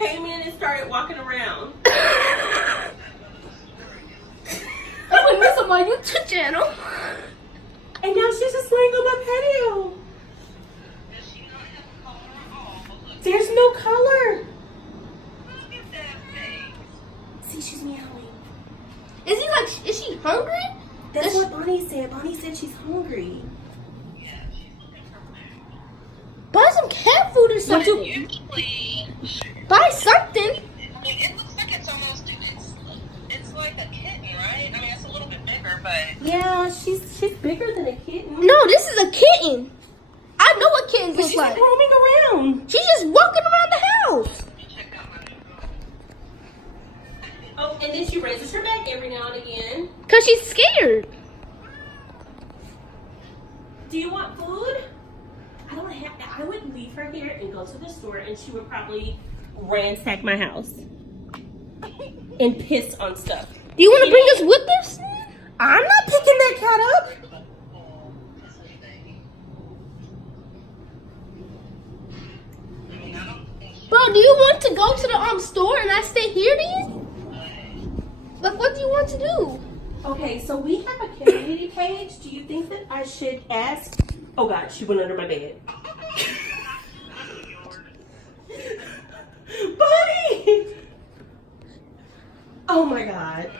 came in and started walking around. I would miss on my YouTube channel. And now she's just laying on my patio. Does she not have a collar at all? Look, There's no color. look at that face. See, she's meowing. Is she hungry? That's what Bonnie said. Bonnie said she's hungry. Yeah, she's looking for food. Buy some cat food or something. Usually, Buy something. I mean, it looks like it's almost, it's like a kitten, right? I mean, it's a little bit bigger, but Yeah, she's bigger than a kitten. No, this is a kitten. I know what kittens But look she's like. roaming around. She's just walking around the house. check out my Oh, and then she raises her back every now and again. Because she's scared. Do you want food? I would leave her here and go to the store, and she would probably ransack my house and piss on stuff. Do you want to bring us with us? I'm not picking that cat up. Bro, do you want to go to the store and I stay here then? Like, what do you want to do? Okay, so we have a community page. Do you think that I should ask? Oh God, she went under my bed. Buddy! Oh my God.